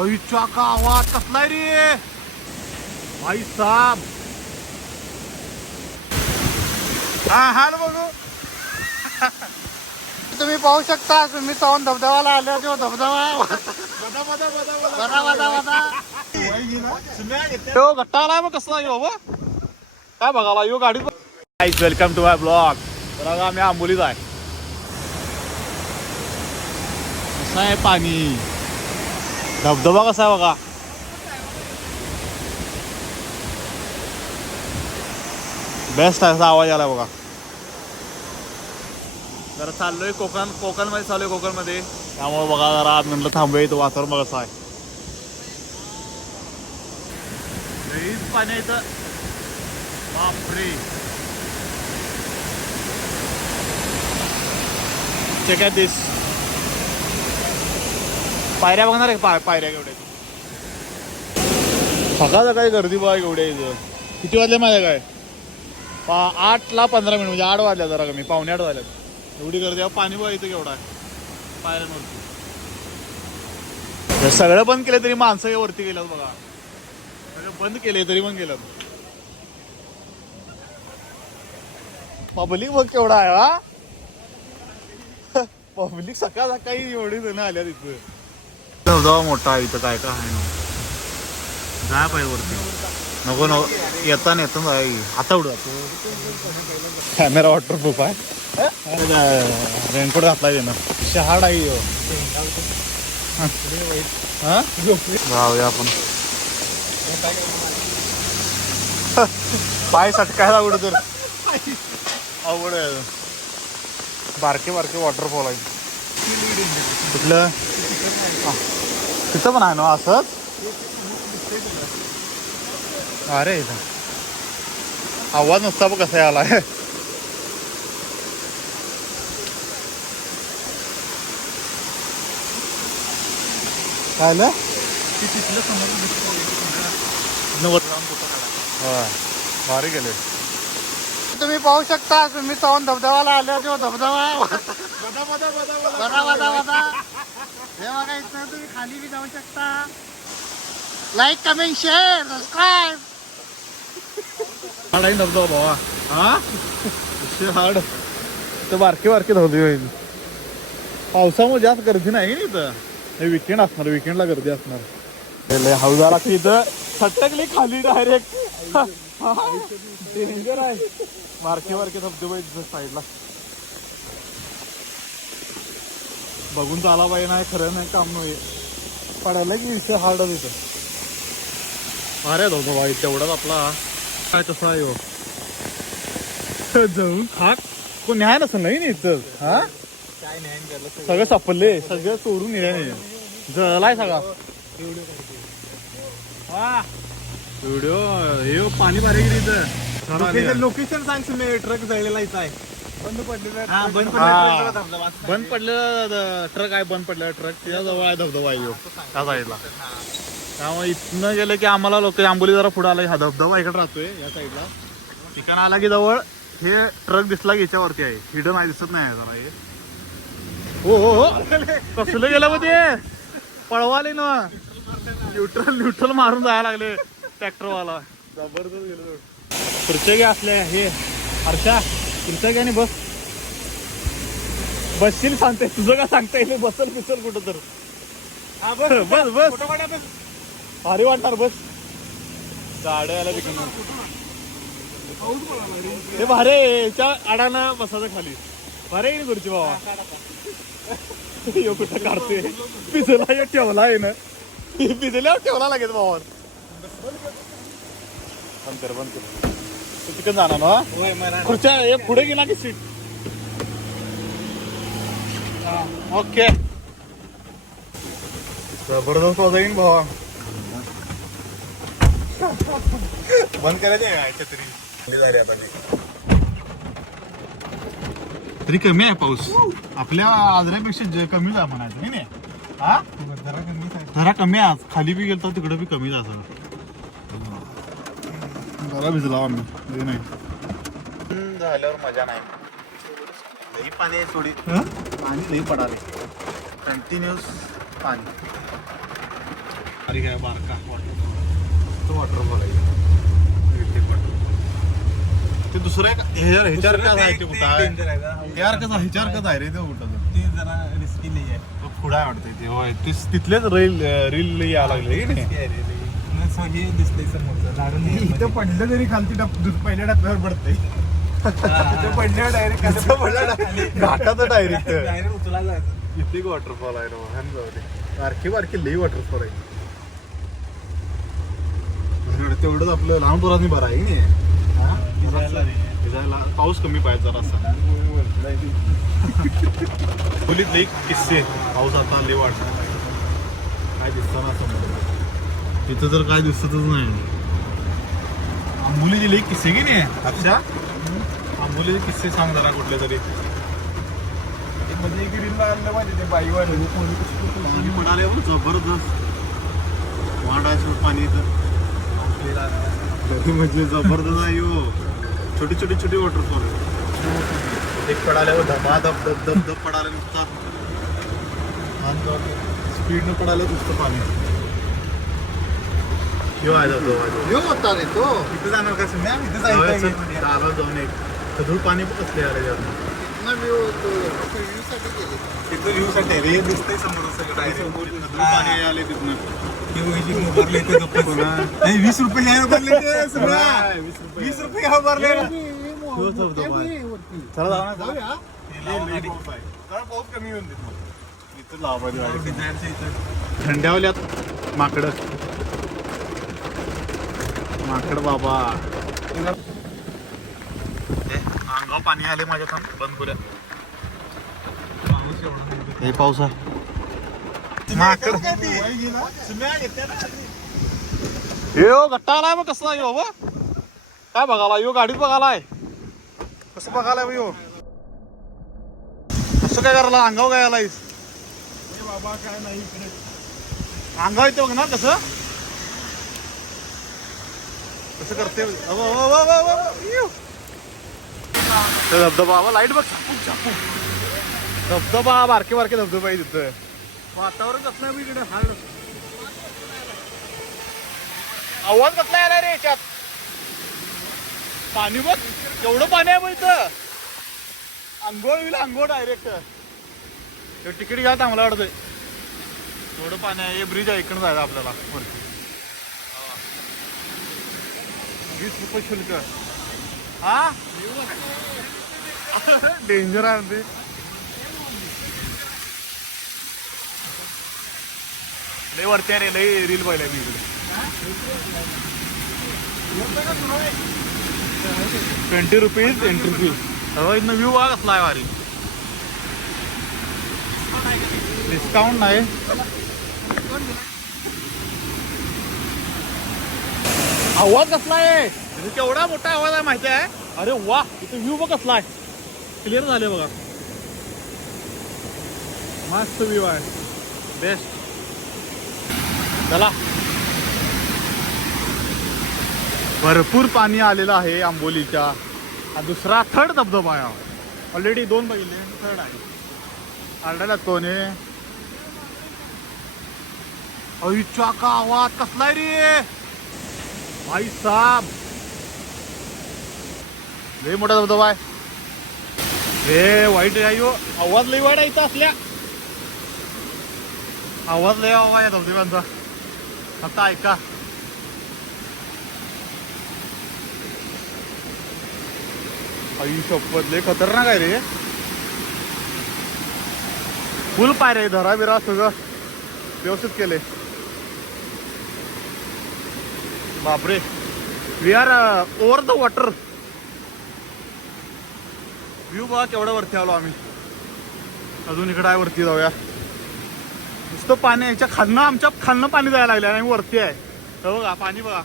आईच्या का आवाज कसलाय रे? आई साब. हा हाल बघू. तुम्ही पाहू शकता तुम्ही जाऊन धबधबाला आले तेव्हा हो, धबधबा. बदा बदा बदा तो गट्टा आलाय मग कसला यो बाबा काय बघाला यो गाडी guys welcome to my vlog तर आता आम्ही आंबोलीत आहे. कसं आहे पाणी? धबधबा कसा आहे बघा बेस्ट आहे असा आवाज आला बघा जरा चाललोय कोकण कोकणमध्ये चाललोय कोकणमध्ये त्यामुळे बघा जरा आज म्हटलं थांबूया इथं वातावरण बघा कसं आहे लईच पाणी आहे इथं बापरे चेक दिस पायऱ्या बघणार आहे पाय पायऱ्या केवढ्या सकाळ सकाळी गर्दी बघा एवढ्या इथं? किती वाजले माझ्या काय? पा आठला पंधरा मिनिट म्हणजे आठ वाजल्या जरा कमी पावणे आठ वाजल्यात एवढी गर्दी आहे. पाणी बघा इथं केवढा आहे? पायऱ्यांवरती सगळं बंद केलं तरी माणसं वरती गेल्यात बघा. सगळं बंद केले तरी पण गेलं पब्लिक बघ केवढा आहे हा. पब्लिक सकाळ सकाळी एवढी जण आल्या तिथं धबधबा मोठा आहे इथं काय काय आहे ना? जाय पाहिजे वरती. नको नको. येताना येताना जाय आता उडू कॅमेरा वॉटरप्रूफ आहे. रेनकोट घातला ना शहाड आहे? जाऊया आपण. पाय सटकायला उडत तर अवघड आहे बारके बारके वॉटरफॉल आहे कुठलं? हा. तिथं पण आहे ना असंच अरे इथं आवाज नुसता बघ कसा आलाय काय आलं? नव्वद होय. भारी गेले तुम्ही पाहू शकता तुम्ही चव्हाण धबधबाला आले तेव्हा धबधबा बदा बदा बदा हे बघा इथं तुम्ही खाली बी जाऊ शकता. लाईक कमेंट शेअर सबस्क्राईब हाड आहे धबधबा भावा. हा? हाड तर बारके बारके धबधबे होईल. पावसामुळे जास्त गर्दी नाही ना इथं. हे विकेंड असणार विकेंडला गर्दी असणार. हौदाला की इथं. सटकली खाली डायरेक्ट डेंजर आहे बारके बारके धबधबे इथं साईडला. बघून चाला पाहिजे नाही खरं नाही काम नाही पडायला की विषय हार्ड इथं अरे धबधबा तेवढाच आपला. काय तसा आहे हो? जाऊन हा कोण न्याय नसं नाही ना इथं? हा? सगळं सापडले सगळं चोरून नेल्याने जळलाय सगळा. व्हिडिओ हे पाणी इथं. लोकेशन सांग तुम्ही ट्रक जळलेला इथं आहे. बंद पडलेला हा बंद हा. पडलेला. बंद पडलेलं ट्रक आहे बंद पडलेला ट्रक. त्याच्याजवळ आहे धबधबा आहे त्या साईडला. त्यामुळे इथनं गेलं की आम्हाला लोक आंबोली जरा पुढे आला. हा धबधबा इकडे राहतोय या साईडला. ठिकाण आला की जवळ हे ट्रक दिसला की याच्यावरती आहे. हिडन आहे दिसत नाही जरा हे. हो हो हो. कसलं गेलं मग ते? पळवाले ना. न्यूट्रल न्यूट्रल मारून जायला लागले. ट्रॅक्टरवाला. जबरदस्त गेलो असल्या हे हर्षा खुर्च्या घ्या आणि बस. बसशील सांगते तुझं काय सांगता येईल बसल बिसल कुठं तर. हा, बस, बस. भारी वाटणार बस. गाड्या यायला तिकडनं. हे भारे याच्या आडानं बसायचं खाली. भारे आहे खुर्ची बाबा? यो कुठं काढते पिझला ठेवला आहे ना. पिझल्यावर ठेवला लागेल बाबा. बंद कर बंद कर. तू तिकडे जाणार ना होय, मरा. खुर्च्या हे पुढे गेला की सीट? ओके. जबरदस्त वाजा येईन भावा. बंद करायचं आहे छत्री तरी? कमी आहे पाऊस. आपल्या आजऱ्यापेक्षा जे- कमीच आहे म्हणायचं नाही नाही? हा? जरा कमी आहे. आज. खाली बी गेलो तिकडे बी आहे सगळं. जरा भिजला आम्ही. नाही. झाल्यावर मजा नाही. लई पाणी आहे सोडी पाणी लई पडाले कंटिन्युअस पाणी. बारीक आहे बारका. वॉटरफॉल तो वॉटरफॉल आहे. ते दुसरं एक ह्याच्यावर ह्याच्यावर कसं आहे ते कुठं. यार कसं ह्याच्यावर कसं आहे रे ते कुठं ते? जरा रिस्की नाही आहे. तो पुढं आहे वाटतं ते होय. ते तिथलेच रील रील यायला लागले की नाही? Risky आहे रे ते. न सो हे दिसतंय समोरचं नाही इथं पडलं तरी खालती दु- पहिल्या टप्प्यावर पडतंय. इथं पडल्यावर डायरेक्ट घाटाचं डायरेक्ट Direct उचला जायचं. किती वॉटरफॉल आहे ना ह्यानं जाऊ दे बारकी बारकी लई वॉटरफॉल आहे बरं, तेवढंच आपलं लहान पोरांनी बरं आहे की नाही हा? भिजायला नाही. भिजायला पाऊस कमी पाहिजे जरा खोलीत लई किस्से पाऊस आता लई वाटत काय दिसतं ना समोर तिथं तर काय दिसतच नाही. आंबोलीचे लई किस्से की नाही? अक्षा? आंबोलीचे किस्से सांग जरा कुठले तरी. मध्ये एक रील आणलं माहिती ते बाईवाले. पाणी पडाले बघ जबरदस्त. वाढायचं पाणी इथं. म्हणजे जबरदस्त आहे हो. छोटी छोटी छोटी वॉटरफॉल एक पडाल्यावर धबा धब धब धब धब पडाले नुसता. स्पीडनं पडाले नुसतं पाणी. ह्यो आहे धबधबा यो होता रे तो. इथं जाणार का सुम्या? इथं जायचं जाऊन एक. पाणी रे. दिसतंय समोर सगळं पाणी आले तिथनं. हे वीस रुपये घ्या उभारले ते सुम्या. काय, वीस रुपये. चला जाऊ ना पाऊस कमी होऊन देत इथं माकड. माकड बाबा. अंगाव पाणी आले माझ्या थांब बंद करूया. पाऊस एवढा. हे पाऊस आहे. माकड. यो गट्टा आलाय मग कसला यो बा काय बघाला यो गाडीत बघालाय. कसं बघालाय यो? कसं काय करायला? अंगाव काय आलायस? बाबा काय नाही अंगाव येते बघ ना कसं? कसं करते. धबधबा लाइट बघ. चापू चापू धबधबा बारके बारके धबधबा आहे तिथं. वातावरण कसं आहे बघ इकडे हार्ड आवाज कसला यायला रे याच्यात? पाणी बघ केवढं पाणी आहे इथं. अंघोळ होईल अंघोळ डायरेक्ट तिकीट घ्या चांगलं वाटतंय. थोडं पाणी आहे हे ब्रिज आहे इकडं जायचं आपल्याला वरती. वीस रुपये शुल्क हा डेंजर आहे म्हणते लय वरती आहे रे लय रील पाहिलं मी इकडे ट्वेंटी रुपीज एंट्री फी इथनं व्ह्यू बघा कसला आहे वारी डिस्काउंट नाही आवाज कसला आहे? इथे केवढा मोठा आवाज आहे माहिती आहे? अरे वा इथे व्ह्यू बघ कसला आहे. क्लिअर झाले बघा. मस्त व्ह्यू आहे. बेस्ट चला. भरपूर पाणी आलेलं आहे आंबोलीच्या. हा दुसरा थर्ड धबधबा आहे ऑलरेडी दोन बघितले थर्ड आहे. आरडायला कोण आहे? आईच्या का आवाज? कसलाय रे? भाई साहब। लय मोठा धबधबा आहे. हे वाईट आहे हो. आवाज लय वाईट आहे इथं असल्या. आवाज लय हवा या धबधब्यांचा. आता ऐका. आई शपथ लय खतरनाक आहे रे. फुल पाय रे धरा बिरा सगळं. व्यवस्थित केले बापरे. We are over the water view बघा केवढ्या वरती आलो आम्ही. अजून इकडे आहे वरती जाऊया. नुसतं पाणी याच्या खालनं आमच्या खालनं पाणी जायला लागलं आणि वरती आहे. तर बघा पाणी बघा.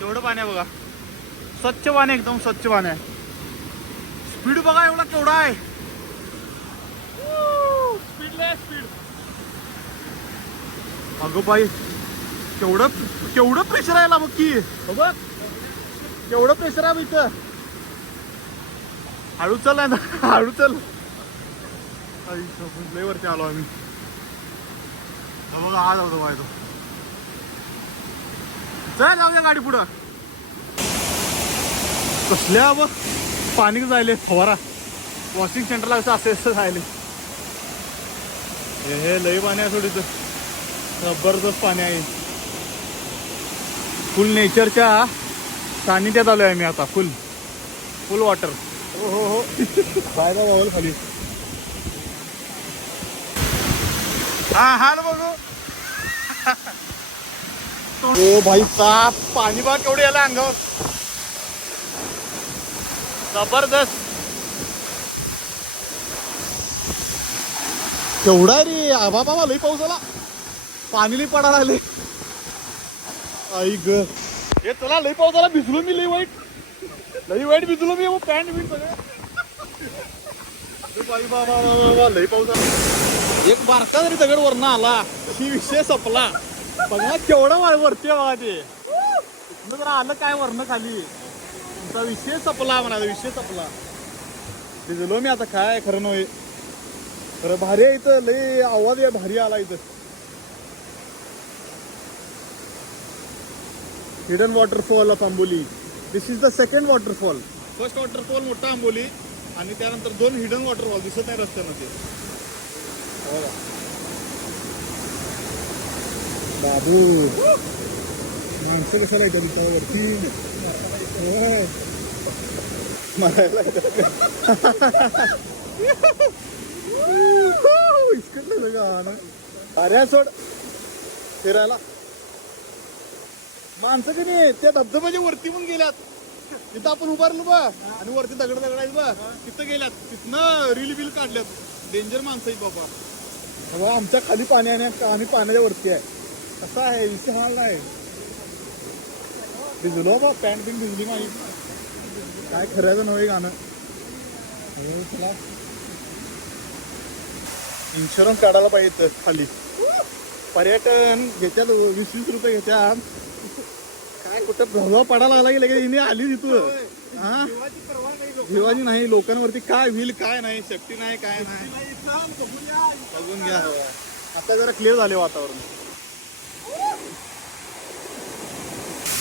तेवढं पाणी आहे बघा. स्वच्छ पाणी एकदम स्वच्छ पाणी आहे. स्पीड बघा एवढा केवढा आहे. स्पीड स्पीड अगं बाई. केवढं केवढं प्रेशर आहे बघ की. हो बघ. केवढं प्रेशर आहे बघ इथं. हळू चल आहे ना हळू चल. वरती आलो आम्ही. हा बघा हा जाऊ तो चल जाऊया गाडी पुढं. कसल्या ब पाणी जायले फवारा. वॉशिंग सेंटरला कसं असे असं जायले. हे हे लई पाणी आहे थोडीच जबरदस्त पाणी आहे. फुल नेचरच्या सानिध्यात आलोय आम्ही आता फुल. फुल वॉटर. हो हो हो. खाली. हा हाल बघू. ओ भाई साप पाणी बा केवढे आलं अंगावर. जबरदस्त. केवढा रे? आबा बाबा लई पाऊस आला. पाणी लई पडायला आले आई ग. हे तुला लई पाऊस झाला भिजलो मी लई वाईट. लई वाईट भिजलो मी पॅन्ट बिन सगळं. बाई बाबा बाबा बाबा लई पाऊस एक बारका जरी दगड वरनं आला की विषय संपला. बघा केवढा वरती आहे बघा ते. जर आलं काय वरनं खाली? तुमचा विषय संपला म्हणा विषय संपला. भिजलो मी आता काय खरं नव्हे. खरं भारी आहे इथं लई आवाज आहे भारी आला इथं. Hidden waterfall of Amboli this is the second waterfall first waterfall मोठा आंबोली आणि त्यानंतर दोन हिडन वॉटरफॉल दिसत नाही का? बाबू माणसं कशाला येतात इथं वरती होय. मारायला. इस्कटलेलं गाणं. अरे सोड फिरायला माणसं की नाही त्या धबधब्याच्या वरती पण गेल्यात. तिथं आपण उभारलो बा आणि वरती दगड दगडायचं बा. तिथं गेल्यात. तिथनं रील बिल काढल्यात. डेंजर माणसं आहेत बाबा. बाबा आमच्या खाली पाणी आहे आणि आम्ही पाण्याच्या वरती आहे. कसं आहे विषय हा नाही. भिजलो बा पॅन्ट बिन भिजली माझी. काय खऱ्याचं नव्हे गाणं. अरे चला. इन्शुरन्स काढायला पाहिजे खाली. पर्यटन घेत्यात वीस वीस रुपये घेत्या काय कुठं प्रभाव पडायला लागला की लगेच हिने आली तिथून हा? जीवाची नाही लोकांवरती काय होईल काय नाही सेफ्टी नाही काय नाही. बघून घ्या. आता जरा क्लिअर झाले वातावरण.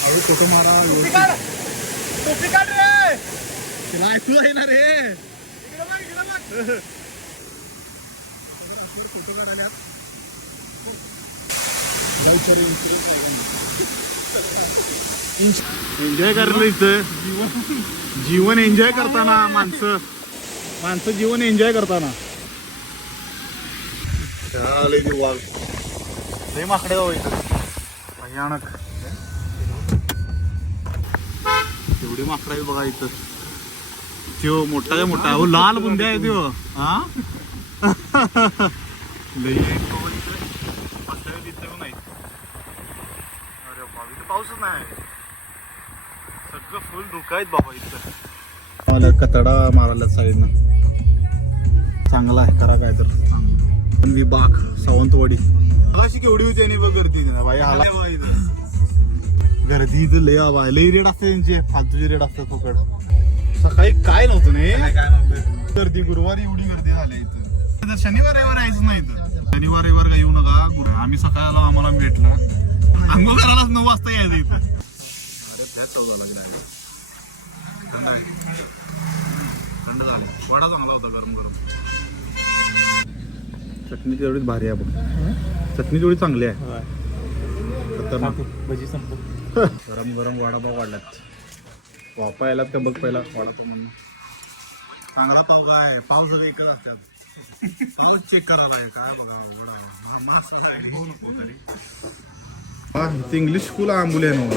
हळू फोटो मारा? टोपी काढ ऐकू येणार रे. फोटो काढायला एन्जॉय करायला इथं. जीवन एन्जॉय करताना माणसं. माणसं जीवन एन्जॉय करताना. लय वाघ. लय माकडे बाबा इथं. भयानक. एवढी माकडं आहेत बघा इथं. त्यो मोठा आहे मोठा? हो लाल बुंद्या आहे त्यो. हा आहेत बाबा इथं. बसलेले तिथं पण आहेत. अरे बाबा इथं पाऊसच नाही. सगळं फुल धुका आहेत बाबा इथं. मला कतडा मारायला साईडनं. चांगला आहे करा काय तर. विभाग सावंतवाडी. अशी केवढी होती आणि बघ गर्दी. बाई आला. गर्दी इथं लय बाबा लय रेट असते त्यांचे. फालतूचे रेट असतात पकड सकाळी काय नव्हतं नाही गर्दी गुरुवारी एवढी गर्दी झाली इथं. शनिवार रविवार यायचं नाही इथं. शनिवार रविवार काय येऊ नका आम्ही सकाळला आम्हाला भेटला. आंघोळ करायलाच नऊ वाजता यायचं इथं अरे त्यात चौदा लागला थंड आहे थंड झाले वडा चांगला होता गरम गरम चटणी तेवढीच भारी आहे बघ. चटणी तेवढी चांगली आहे. भजी संपू. गरम गरम वडापाव वाढल्यात. वापा यायलात का बघ पहिला? वडापाव म्हणून. चांगला पाव काय? पाव सगळे इकडे असतात. पाव चेक करायला आहे. काय बघा वडा इंग्लिश स्कूल आंबोली आहे ना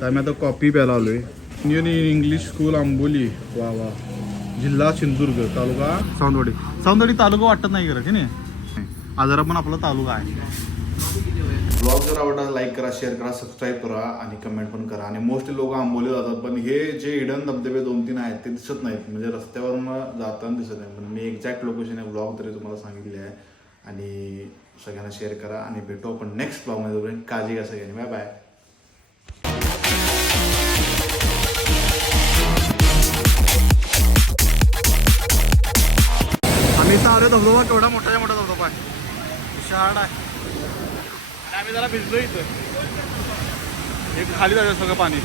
तर आम्ही आता कॉपी प्यायला आलोय. Indian English school Amboli. वा वा. जिल्हा सिंधुदुर्ग तालुका सावंतवाडी. सावंतवाडी तालुका वाटत नाही खरं की नाही? आजारा पण आपला तालुका आहे. ब्लॉग जर आवडला लाईक करा शेअर करा सबस्क्राईब करा आणि कमेंट पण करा. आणि मोस्टली लोक आंबोली जातात पण हे जे इडन धबधबे दोन तीन आहेत ते दिसत नाहीत. म्हणजे रस्त्यावरून जाताना दिसत नाही. पण मी एक्झॅक्ट लोकेशन आहे ब्लॉग तरी तुम्हाला सांगितले आहे. आणि सगळ्यांना शेअर करा आणि भेटू आपण नेक्स्ट ब्लॉगमध्ये तोपर्यंत काळजी घ्या सगळ्यांनी. बाय बाय आम्ही इथं धबधबा केवढा मोठा मोठा धबधबा आहे विशाळ आहे. आणि आम्ही जरा भिजलो इथं. एक खाली जातं सगळं पाणी.